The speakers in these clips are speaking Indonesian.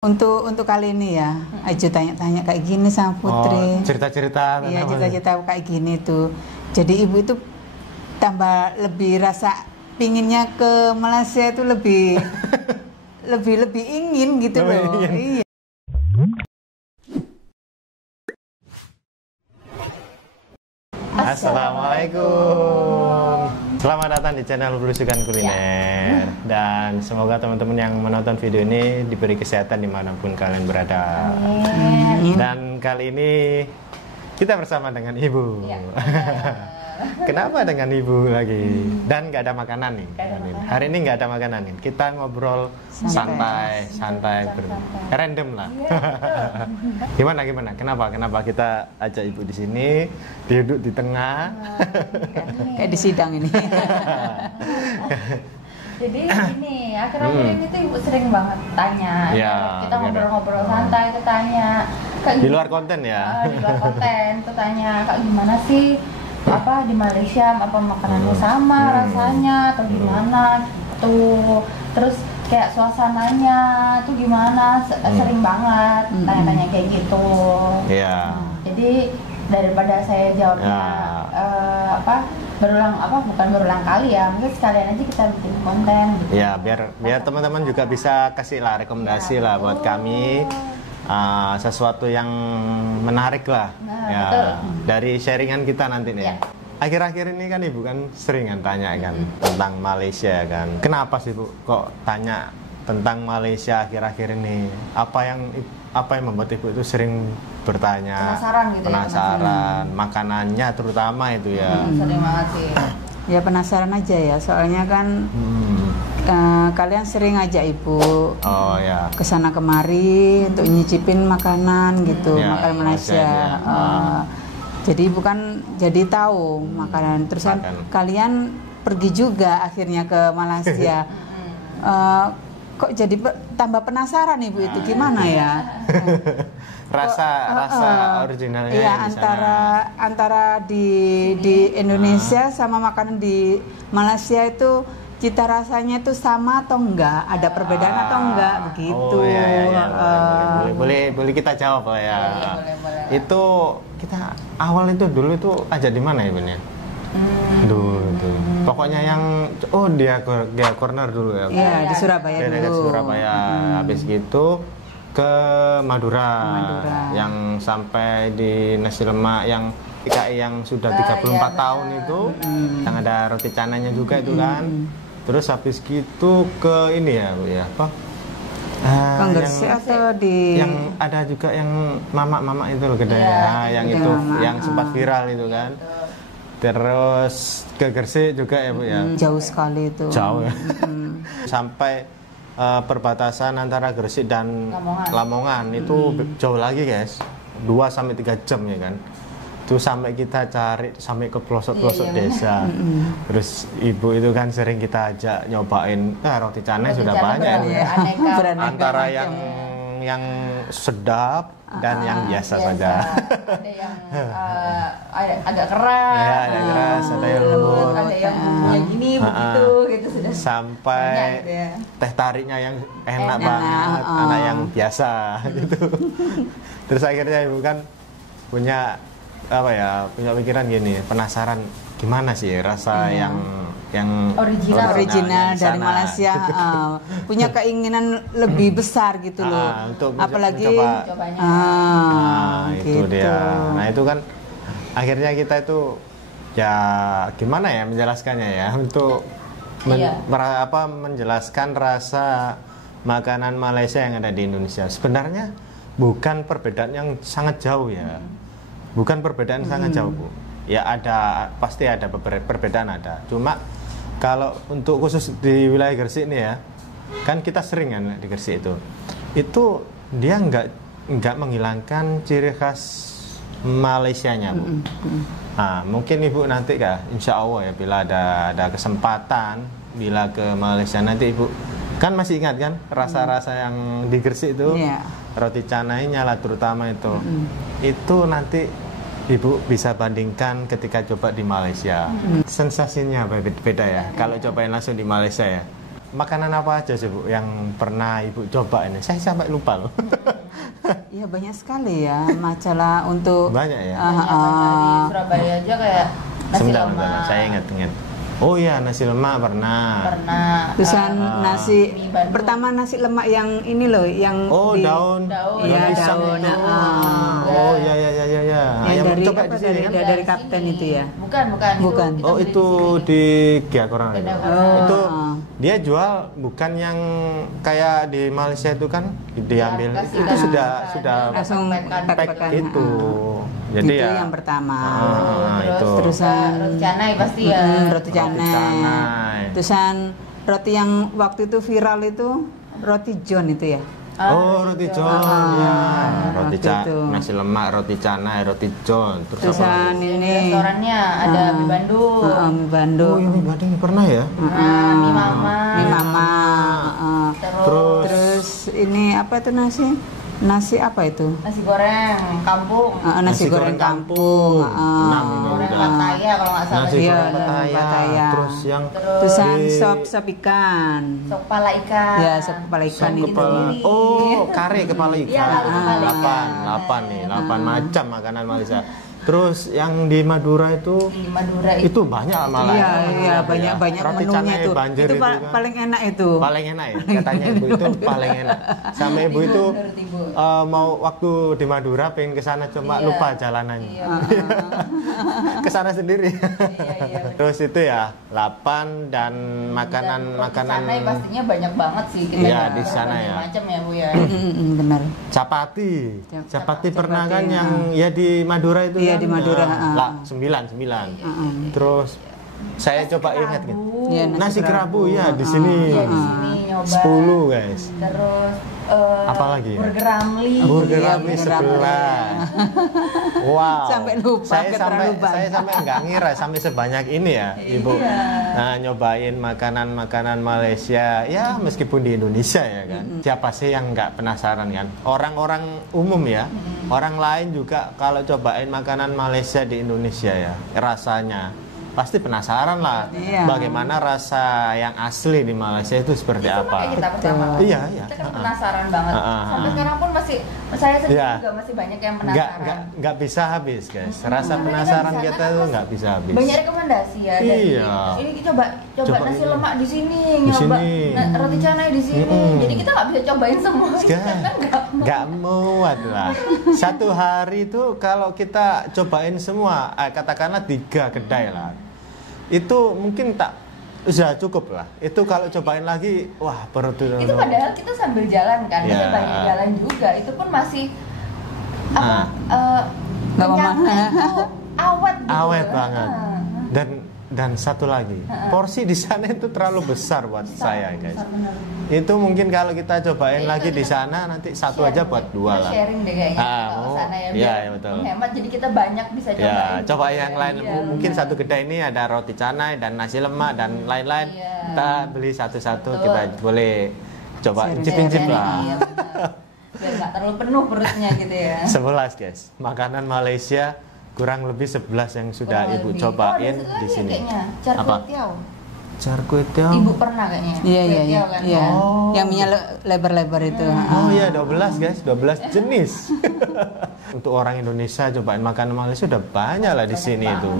Untuk kali ini ya, Ajo tanya-tanya kayak gini sama Putri. Oh, cerita-cerita. Iya, cerita-cerita kayak gini tuh. Jadi ibu itu tambah lebih rasa pinginnya ke Malaysia itu lebih lebih ingin gitu loh. Iya. Assalamualaikum. Selamat datang di channel Belusukan Kuliner. Dan semoga teman-teman yang menonton video ini diberi kesehatan dimanapun kalian berada. Dan kali ini kita bersama dengan ibu. Kenapa dengan ibu lagi? Dan nggak ada makanan nih. Hari ini nggak ada makanan nih. Kita ngobrol santai, random lah. Gimana? Kenapa kita ajak ibu di sini, duduk di tengah, kayak di sidang ini. Jadi ini akhir-akhir ini tuh ibu sering banget tanya. Ya, kita ngobrol-ngobrol santai tuh tanya. Di luar konten ya? Di luar konten tuh tanya, Kak gimana sih? Apa di Malaysia apa makanannya sama rasanya atau gimana tuh, terus kayak suasananya tuh gimana, sering banget tanya-tanya kayak gitu. Jadi daripada saya jawabnya bukan berulang kali ya, mungkin sekalian aja kita bikin konten gitu. Ya, biar teman-teman juga bisa kasih lah rekomendasi lah buat kami. Sesuatu yang menarik lah betul. Dari sharingan kita nanti nih. Akhir-akhir ini kan ibu kan sering kan tanya kan tentang Malaysia kan. Kenapa sih bu kok tanya tentang Malaysia akhir-akhir ini? Apa yang membuat ibu itu sering bertanya? Penasaran makanannya terutama itu ya. Sering banget sih. Ya penasaran aja ya, soalnya kan kalian sering ngajak ibu kesana kemari untuk nyicipin makanan gitu, makanan Malaysia. Jadi ibu kan jadi tahu makanan. Terus kan kalian pergi juga akhirnya ke Malaysia. Kok jadi tambah penasaran ibu itu gimana ya? rasa originalnya iya, antara di Indonesia sama makanan di Malaysia itu cita rasanya itu sama atau enggak, ada perbedaan atau enggak begitu. Boleh kita jawab lah ya. Boleh. Itu kita awal itu dulu itu aja di mana ibunya? Dulu tuh. Pokoknya yang dia corner dulu ya. Iya, di Surabaya dulu. Di Surabaya. Habis gitu ke Madura. Yang sampai di nasi lemak yang PKI yang sudah 34 tahun itu, yang ada roti cananya juga itu kan. Terus habis gitu ke ini ya bu ya apa? Konversi atau di yang ada juga yang mama itu loh gedenya, yang itu yang sempat viral itu kan. Terus ke Gresik juga ya bu ya. Jauh sekali itu. Jauh ya. Sampai perbatasan antara Gresik dan Lamongan itu jauh lagi guys, 2-3 jam ya kan. Itu sampai kita cari sampai ke pelosok-pelosok desa. Terus ibu itu kan sering kita ajak nyobain roti canai sudah banyak ya. Antara yang sedap dan yang biasa saja. Ada yang agak keras, ada yang lembut, ada yang gini begitu gitu sudah. Sampai gitu ya. Teh tariknya yang enak banget, ada yang biasa gitu. Terus akhirnya ibu kan punya pikiran gini, penasaran gimana sih rasa yang original dari Malaysia, punya keinginan lebih besar gitu loh, apalagi itu dia. Nah itu kan akhirnya kita itu ya gimana ya menjelaskannya ya untuk menjelaskan rasa makanan Malaysia yang ada di Indonesia. Sebenarnya bukan perbedaan yang sangat jauh ya. Bukan perbedaan sangat jauh bu. Ya pasti ada perbedaan ada. Cuma kalau untuk khusus di wilayah Gresik ini ya, kan kita sering kan di Gresik itu dia nggak menghilangkan ciri khas Malaysianya bu. Nah mungkin ibu nanti insya Allah ya bila ada kesempatan bila ke Malaysia nanti ibu kan masih ingat kan rasa-rasa yang di Gresik itu. Roti canainya lah terutama itu nanti ibu bisa bandingkan ketika coba di Malaysia. Sensasinya beda ya kalau cobain langsung di Malaysia ya. makanan apa aja sih Bu yang pernah Ibu coba ini? Saya sampai lupa loh. Iya banyak sekali ya masalah untuk Banyak ya. Di Surabaya aja kayak nasi lemak. Saya ingat. Oh iya, nasi lemak pernah. Terusan nasi mie Bandung. pertama nasi lemak yang ini loh yang Daun. Iya, pisang daun. itu. Oh iya. Yang dari coba apa di sini kan? dari Kapten itu ya. Bukan. Bukan. Kita beli Itu di Gia Koran itu. Oh. Itu dia jual bukan yang kayak di Malaysia itu kan diambil. Kasih Itu kan. sudah Langsung pack pack-packan. itu. Jadi Itu ya yang pertama. itu. Terusan roti canai pasti ya. Roti canai. Terusan roti yang waktu itu viral itu roti John itu ya. Roti John ya. Roti itu. nasi lemak, roti canai, roti John. Terusan Di ini restorannya ada mie Bandung. mie Bandung. Oh, ini Bandung pernah ya? Mie Mama. Mie Mama. Terus Terus ini apa itu nasi? Nasi apa itu? nasi goreng kampung. Nasi goreng kampung. Goreng Pattaya kalau nggak salah. Nasi Iya, goreng Pattaya. Pattaya. Terus yang Terusan di- sop ikan. Sop kepala ikan. Ya, sop kepala ikan sop itu. kepala. Oh, kare kepala ikan. Iya, kare kepala ikan. 8 nih, 8 macam makanan Malaysia. Terus yang di Madura itu Di Madura itu banyak malah. Iya, banyak Roti menunya canai itu. banjir Itu kan. paling enak itu. Paling enak ya, katanya ibu itu paling enak. Sama ibu itu Menurut Ibu. mau waktu di Madura pengen ke sana cuma Iya. lupa jalanannya. Iya. Ke sana sendiri. Iya. Terus itu ya 8 dan makanan Canai pastinya banyak banget sih kita. Iya, di sana ya. Macam ya Bu ya. Benar. Capati. Capati pernah Capati, kan yang ya di Madura itu Iya, kan? di Madura, Lah, 9. Terus saya coba ingat gitu. Iya, Nasi kerabu ya di sini. Iya, di sini nyoba. 10 guys. Terus Apa lagi ya? Burger Ramli. Burger Iya, Ramli Burger Ramli. 11. Wow. Sampai lupa, terlalu banyak. Saya sampai nggak ngira sampai sebanyak ini ya, Ibu. Nah, nyobain makanan-makanan Malaysia ya meskipun di Indonesia ya kan. Siapa sih yang nggak penasaran kan? Orang-orang umum ya. Orang lain juga kalau cobain makanan Malaysia di Indonesia ya, rasanya pasti penasaran lah. Iya. Bagaimana rasa yang asli di Malaysia itu seperti Sama apa? kayak kita pertama. Iya. Kita kan penasaran banget. Ah. Sampai sekarang pun saya sendiri Iya. juga masih banyak yang penasaran. Nggak bisa habis guys. Rasa penasaran Di sana kita kan tuh masih nggak bisa habis. Banyak rekomendasi ya dari Iya. ini coba Coba nasi ini. lemak di sini, Di nyoba sini. roti canai di sini. Jadi kita nggak bisa cobain semua. Nggak muat lah. Satu hari itu kalau kita cobain semua, katakanlah 3 kedai lah, itu mungkin tak sudah cukup lah. Itu kalau cobain lagi, wah perut Itu padahal kita sambil jalan kan, Iya. masih banyak jalan juga. Itu pun masih Nah. Nggak kenyangnya mau- itu awet gitu. awet banget. Ah. Dan satu lagi, porsi di sana itu terlalu besar buat saya guys. Besar bener. Itu mungkin kalau kita cobain Jadi lagi itu di kita sana nanti satu Share aja deh. buat 2 Kita lah. sharing deh kayaknya kalau sana ya, iya, biar iya, betul. menghemat, jadi kita banyak bisa cobain. Ya, coba gitu yang ya. lain. Iya, Mungkin benar. satu kedai ini ada roti canai dan nasi lemak dan lain-lain. Iya. Kita beli satu-satu, Betul. kita boleh coba Sharing. incip-incip Iya, lah. iya, benar. Biar nggak terlalu penuh perutnya gitu ya. 11 guys. Makanan Malaysia kurang lebih 11 yang sudah Kurang Ibu lebih. cobain ada satu di lagi sini. Kayaknya, char Apa? kway teow. Char kway teow. Ibu pernah kayaknya. Iya, Kway iya, iya. teow kan? Iya. Oh. Yang minyak lebar-lebar itu. Oh iya 12 guys, 12 jenis. Untuk orang Indonesia cobain makanan Malaysia udah banyak lah di sini itu.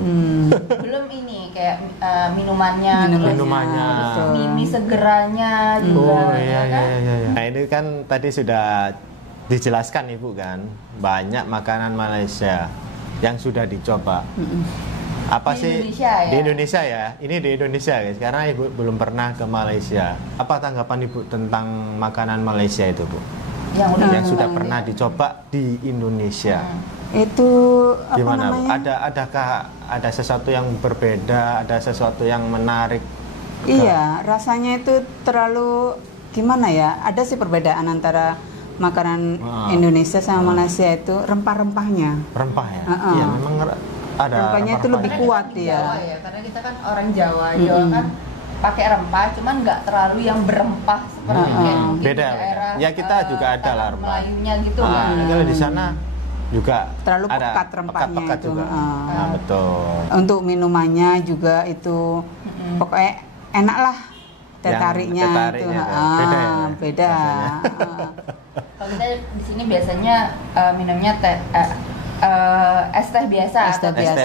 Belum ini kayak minumannya, terus Minumannya. mie segeranya juga. Oh iya, ya kan? iya. Nah ini kan tadi sudah dijelaskan Ibu kan, banyak makanan Malaysia yang sudah dicoba. Apa Di sih Indonesia ya? di Indonesia ya? Ini di Indonesia guys, karena Ibu belum pernah ke Malaysia. Apa tanggapan Ibu tentang makanan Malaysia itu Bu? Yang sudah pernah dicoba di Indonesia. Itu apa Gimana Bu? namanya? Adakah ada sesuatu yang berbeda, ada sesuatu yang menarik? Iya, rasanya itu terlalu gimana ya? Ada sih perbedaan antara makanan Indonesia sama Malaysia itu rempah-rempahnya. Rempah ya? Uh-uh. Iya, memang ada Rempahnya itu lebih rempah-rempahnya. kuat Di ya. Jawa ya, karena kita kan orang Jawa. Jawa kan pakai rempah, cuman nggak terlalu yang berempah seperti kayak di Beda. daerah. Ya kita juga ada lah rempah. Melayunya gitu Ah, kan. kalau di sana juga Terlalu ada pekat rempahnya pekat-pekat itu. juga. Nah, betul. Untuk minumannya juga itu pokoknya enak lah. teh tariknya itu. Beda ya? Beda. Kalau kita di sini biasanya minumnya teh es teh biasa. Es teh biasa.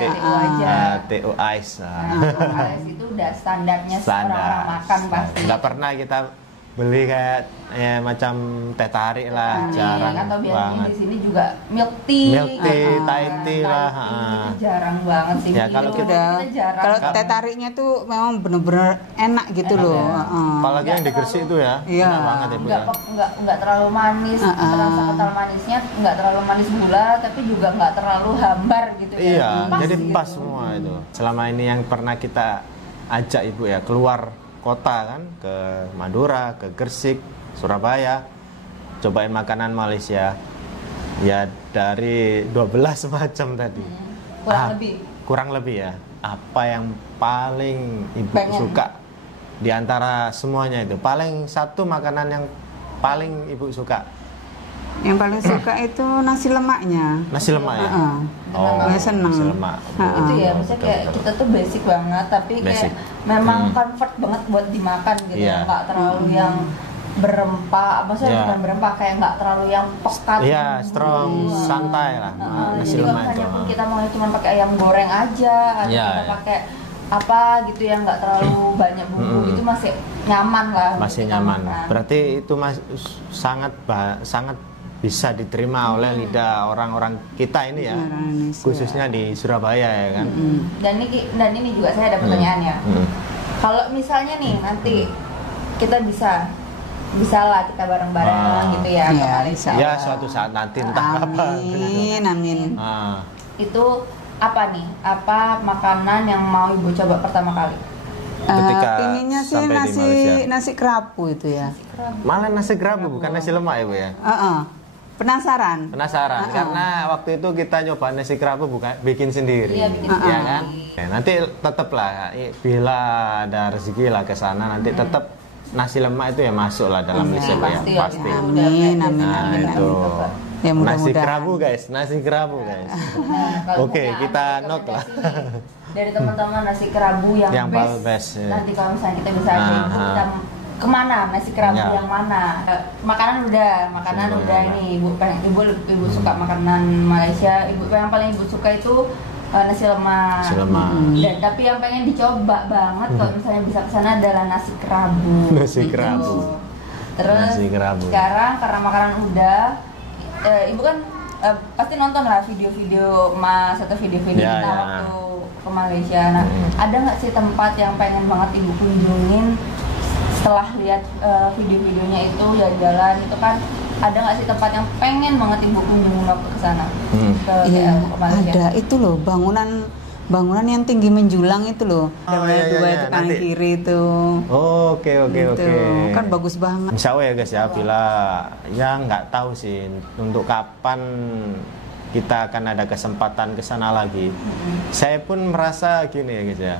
TO aja. TO ice. Ice itu udah standarnya orang makan pasti. Nggak pernah kita beli kayak macam teh tarik lah, jarang atau biasanya banget. di sini juga milk tea, Thai tea lah. Itu jarang banget sih. Ya, kalau kita jarang. Kalau teh tariknya tuh memang bener-bener enak gitu loh. Apalagi yang di Gresik itu ya, enak banget ya Bu ya. Nggak terlalu manis, terasa kental manisnya, nggak terlalu manis gula, tapi juga nggak terlalu hambar gitu ya. Iya, Pas jadi gitu. pas semua itu. Selama ini yang pernah kita ajak Ibu ya keluar kota kan, ke Madura, ke Gresik, Surabaya, cobain makanan Malaysia. Ya dari 12 macam tadi. Kurang lebih ya. Apa yang paling Ibu suka di antara semuanya itu? Paling satu makanan yang paling Ibu suka? Yang paling suka itu nasi lemaknya. Nasi lemak ya? Gue seneng. Nasi lemak. Itu ya, maksudnya kayak kita tuh basic banget, tapi kayak memang comfort banget buat dimakan gitu. Nggak terlalu yang berempah, maksudnya bukan berempah, kayak nggak terlalu yang pekat. Iya, strong, santai lah. Nasi Jadi kalau lemak itu. misalnya pun kita mau cuma pakai ayam goreng aja, atau kita pakai apa gitu yang nggak terlalu banyak bumbu gitu masih nyaman lah. Masih nyaman. Berarti itu sangat bisa diterima oleh lidah orang-orang kita ini ya, khususnya di Surabaya ya kan. Dan ini juga saya ada pertanyaan ya. Kalau misalnya nih nanti kita bisa lah kita bareng-bareng gitu ya. Ya suatu saat nanti entah kapan. Amin. Itu apa nih? Apa makanan yang mau Ibu coba pertama kali? Ketika ininya sih nasi kerapu itu ya. Malah nasi kerapu bukan nasi lemak ya Bu ya? Penasaran karena waktu itu kita nyoba nasi kerapu bikin sendiri, ya kan? Nanti tetap lah, bila ada rezeki lah ke sana, nanti tetap nasi lemak itu ya masuk lah dalam list ya, pasti. Amin. Itu ya, nasi kerapu guys. Oke, kita note lah. Dari teman-teman nasi kerapu yang best. Nanti kalau misalnya kita bisa kita kemana nasi kerapu yang mana? Makanan udah ini ibu suka makanan Malaysia. Yang paling ibu suka itu nasi lemak. Dan tapi yang pengen dicoba banget kalau misalnya bisa kesana adalah nasi kerapu. Terus sekarang karena makanan udah, ibu kan pasti nonton lah video-video kita waktu ke Malaysia. Nah, ada nggak sih tempat yang pengen banget ibu kunjungin? Setelah lihat video-videonya itu ya jalan itu kan, ada nggak sih tempat yang pengen banget ibu kunjungin waktu ke sana? Iya, ada itu loh, bangunan yang tinggi menjulang itu loh. Dua itu kanan kiri itu. Oke. Kan bagus banget. Insya Allah ya guys ya, bila ya nggak tahu sih untuk kapan kita akan ada kesempatan ke sana lagi. Saya pun merasa gini ya guys ya.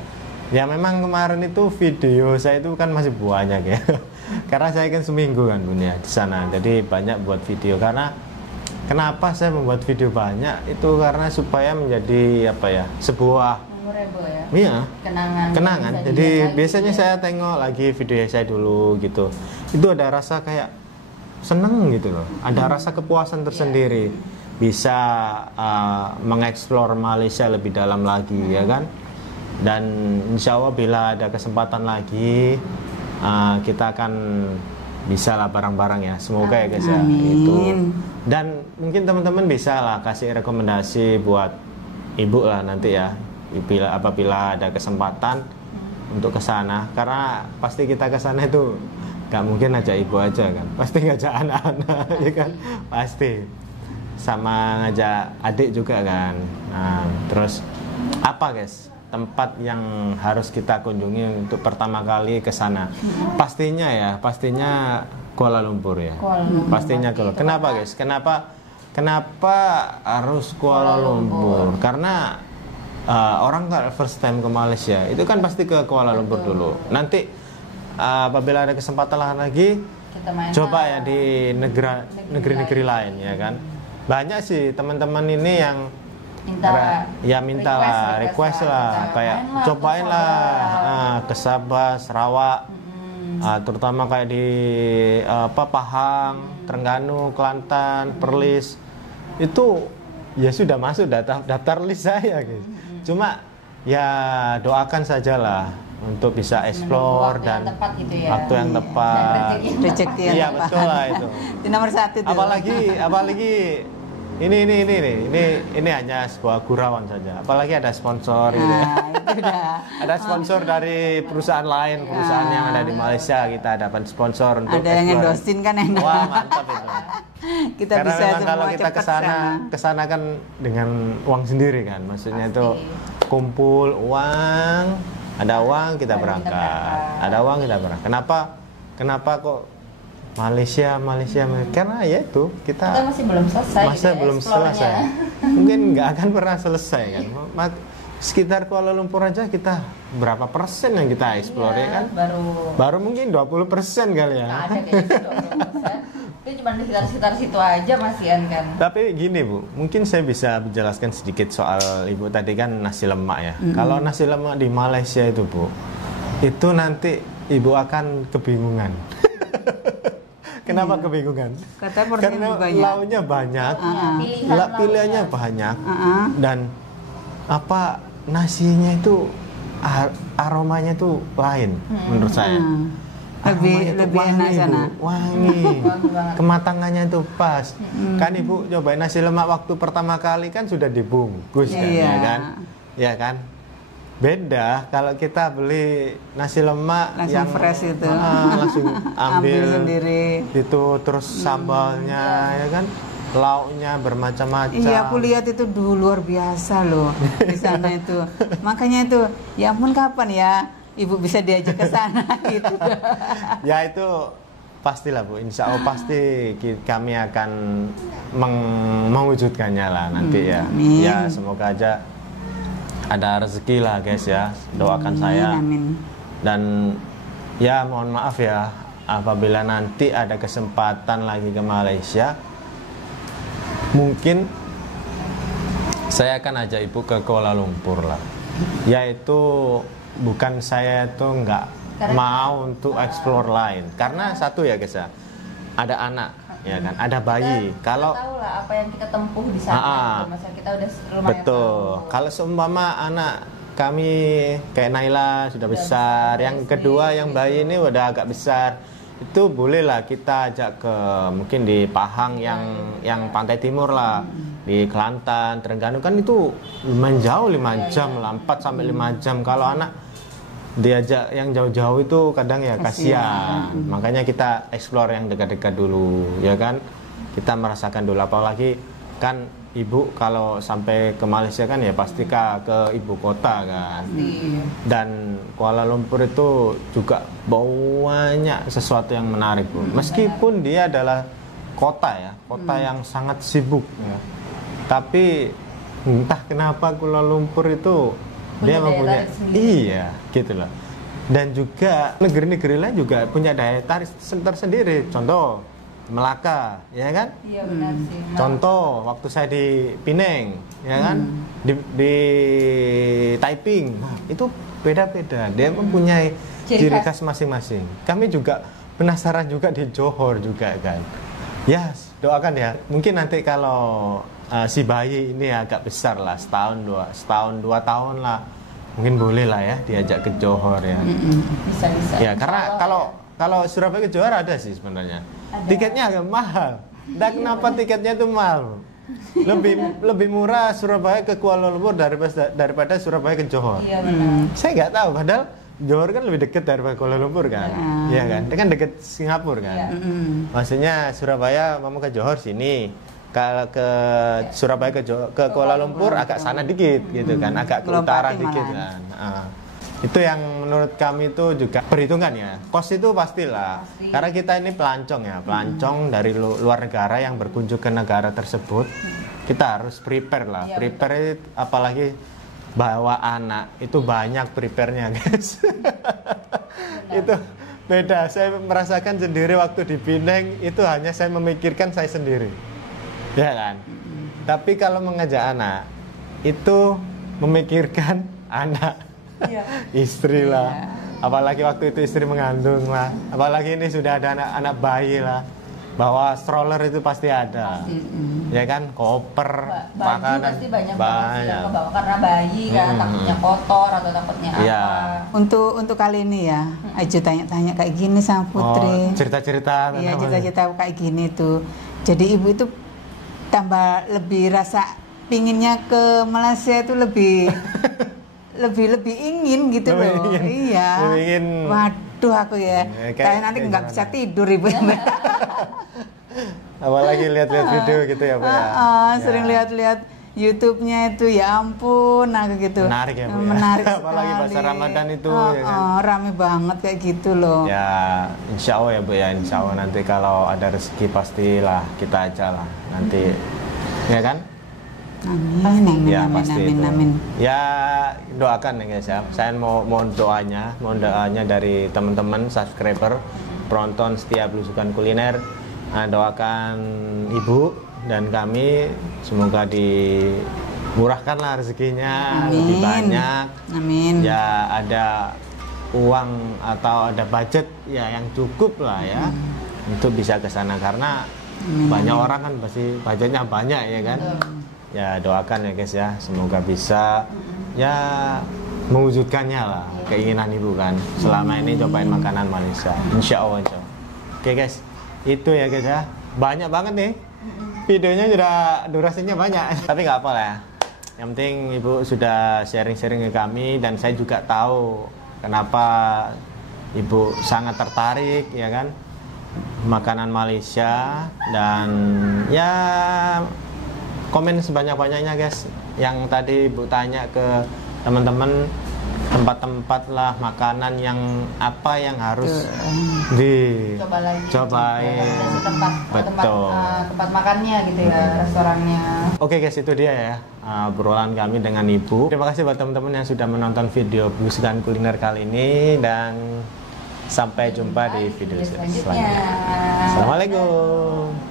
Ya memang kemarin itu video saya itu kan masih banyak ya. Karena saya kan seminggu kan Bun ya di sana. Jadi banyak buat video. Karena kenapa saya membuat video banyak itu karena supaya menjadi sebuah memorable ya. Iya. Kenangan. Jadi biasanya saya tengok lagi video saya dulu gitu. Itu ada rasa kayak seneng gitu loh. Ada rasa kepuasan tersendiri. Bisa mengeksplor Malaysia lebih dalam lagi ya kan. Dan insya Allah bila ada kesempatan lagi kita akan bisa lah bareng-bareng ya, semoga ya guys ya. Itu. Dan mungkin teman-teman bisa lah kasih rekomendasi buat ibu lah nanti ya, apabila ada kesempatan untuk ke sana. Karena pasti kita ke sana itu gak mungkin ngajak ibu aja kan, pasti ngajak anak-anak ya kan, pasti sama ngajak adik juga kan. Nah, terus apa guys tempat yang harus kita kunjungi untuk pertama kali ke sana? Pastinya Kuala Lumpur ya. Pastinya Kuala. Kenapa guys? Kenapa harus Kuala Lumpur? Karena orang kalau first time ke Malaysia itu kan pasti ke Kuala Lumpur dulu. Nanti apabila ada kesempatan lagi coba ya di negeri-negeri lain ya kan. Banyak sih teman-teman ini yang minta request lah, kayak cobain lah ke Sabah, Sarawak, terutama kayak di Pahang, Terengganu, Kelantan, Perlis, itu ya sudah masuk daftar list saya gitu. Cuma ya doakan sajalah untuk bisa explore dan waktu yang tepat, rezeki yang iya tepat. betul lah itu. Itu nomor 1 tuh. Apalagi ini hanya sebuah gurauan saja. Apalagi ada sponsor gitu ya. Itu udah. Ada sponsor dari perusahaan lain, perusahaan yang ada di Malaysia, kita dapat sponsor untuk ada yang endosin kan enak. Wah, mantap itu. Kita Karena bisa memang semua kalau kita cepat kesana kan dengan uang sendiri kan, maksudnya Pasti. itu kumpul uang, ada uang kita berangkat, ada uang kita berangkat. Kenapa kok Malaysia? Karena ya itu kita masih belum selesai. Belum selesai. Mungkin nggak akan pernah selesai kan. Sekitar Kuala Lumpur aja kita berapa persen yang kita explore ya kan? Baru mungkin 20% kali ya. Nggak ada kayaknya 20%. Itu cuma di sekitar situ aja masihan kan. Tapi gini Bu, mungkin saya bisa menjelaskan sedikit soal Ibu tadi kan nasi lemak ya. Kalau nasi lemak di Malaysia itu Bu, itu nanti Ibu akan kebingungan. Kenapa kebingungan? Karena lauknya banyak, pilihannya banyak, dan nasinya itu aromanya itu lain menurut saya. Lebih enak sana. Wangi. Kematangannya itu pas. Kan Ibu cobain nasi lemak waktu pertama kali kan sudah dibungkus kan, ya kan? Beda kalau kita beli nasi lemak langsung yang fresh itu. Langsung ambil sendiri. Itu terus sambalnya ya kan? Lauknya bermacam-macam. Iya, aku lihat itu dulu luar biasa loh di sana itu. Makanya itu, ya ampun kapan ya Ibu bisa diajak ke sana gitu. Ya itu pastilah Bu, insya Allah pasti kami akan mewujudkannya lah nanti ya. Amin. Ya semoga aja ada rezeki lah guys ya, doakan saya. Amin. Dan ya mohon maaf ya apabila nanti ada kesempatan lagi ke Malaysia, mungkin saya akan ajak Ibu ke Kuala Lumpur lah. Yaitu bukan saya itu nggak mau untuk explore lain, karena satu ya guys ya, ada anak ya kan, ada bayi. Kalau tahu lah apa yang kita tempuh di sana, masa kita udah lumayan betul. Kalau seumpama anak kami kayak Naila sudah besar, yang kedua yang bayi ini udah agak besar, itu bolehlah kita ajak ke mungkin di Pahang yang pantai timur lah, di Kelantan, Terengganu kan itu lumayan jauh 5 jam lah, 4 sampai 5 jam. Kalau anak diajak yang jauh-jauh itu kadang ya kasihan. Makanya kita explore yang dekat-dekat dulu, ya kan? Kita merasakan dulu, apalagi kan Ibu kalau sampai ke Malaysia kan ya pasti ke ibu kota kan. Dan Kuala Lumpur itu juga banyak sesuatu yang menarik Bu. Meskipun dia adalah kota ya, kota yang sangat sibuk ya. Tapi entah kenapa Kuala Lumpur itu dia mempunyai gitu loh. Dan juga negeri-negeri lain juga punya daya tarik tersendiri. Contoh Melaka, ya kan? Iya benar sih. Contoh waktu saya di Penang, ya kan? Di Taiping, itu beda-beda. Dia mempunyai ciri khas masing-masing. Kami juga penasaran juga di Johor juga kan. Ya, doakan ya. Mungkin nanti kalau si bayi ini agak besar lah, setahun dua tahun lah, mungkin boleh lah ya diajak ke Johor ya. Bisa. Ya karena kalau Surabaya ke Johor ada sih sebenarnya. Tiketnya agak mahal. Dan kenapa tiketnya itu mahal? Lebih murah Surabaya ke Kuala Lumpur daripada Surabaya ke Johor. Iya benar. Saya nggak tahu, padahal Johor kan lebih dekat daripada Kuala Lumpur kan, iya kan? Dia kan dekat Singapura kan. Maksudnya Surabaya mau ke Johor sini, kalau ke Surabaya ke Kuala Lumpur agak sana dikit gitu kan, agak ke utara dikit kan. Itu yang menurut kami itu juga perhitungan ya. Kos itu pastilah. Karena kita ini pelancong ya, pelancong dari luar negara yang berkunjung ke negara tersebut. Kita harus prepare lah. Prepare apalagi bawa anak itu banyak prepare-nya guys. Itu beda. Saya merasakan sendiri waktu di Penang itu hanya saya memikirkan saya sendiri. Ya kan? Tapi kalau mengajak anak itu memikirkan anak, istri lah. Apalagi waktu itu istri mengandung lah. Apalagi ini sudah ada anak bayi lah. Bawa stroller itu pasti ada. Ya kan, koper, makanan pasti banyak yang kebawa karena bayi kan, takutnya kotor atau takutnya apa. Untuk kali ini ya, Ajo tanya-tanya kayak gini sama Putri. Cerita-cerita. Iya, cerita-cerita kayak gini tuh. Jadi ibu itu tambah lebih rasa pinginnya ke Malaysia itu lebih lebih ingin gitu loh. Iya. Ingin. Waduh aku ya. Kayak nanti nggak bisa tidur ibu. Apalagi lihat-lihat video gitu ya, Pak ya. Sering lihat-lihat YouTube-nya itu, ya ampun, aku gitu. Menarik ya, Bu. Menarik sekali. Apalagi bahasa Ramadan itu ya kan. Rame banget kayak gitu loh. Ya, insya Allah ya, Bu ya. Insya Allah nanti kalau ada rezeki pastilah kita aja lah nanti. Ya kan? Amin, ya, amin. Ya, doakan ya guys ya. Saya mohon doanya dari teman-teman subscriber, penonton setiap Blusukan Kuliner. Doakan ibu dan kami semoga dimurahkanlah rezekinya, lebih banyak. Amin. Ya, ada uang atau ada budget ya yang cukup lah ya untuk bisa ke sana, karena banyak orang kan pasti budgetnya banyak ya kan. Ya, doakan ya guys ya, semoga bisa ya mewujudkannya lah keinginan ibu kan, selama ini cobain makanan Malaysia, insya Allah. Oke guys, itu ya guys ya, banyak banget nih videonya, sudah durasinya banyak tapi nggak apa lah ya, yang penting ibu sudah sharing-sharing ke kami, dan saya juga tahu kenapa ibu sangat tertarik ya kan makanan Malaysia. Dan ya komen sebanyak-banyaknya guys, yang tadi ibu tanya ke teman-teman, tempat-tempat lah makanan yang apa yang harus dicobain. Tempat makannya gitu ya, restorannya. Oke guys, itu dia ya obrolan kami dengan ibu. Terima kasih buat teman-teman yang sudah menonton video Blusukan Kuliner kali ini, dan sampai jumpa di video selanjutnya. Assalamualaikum.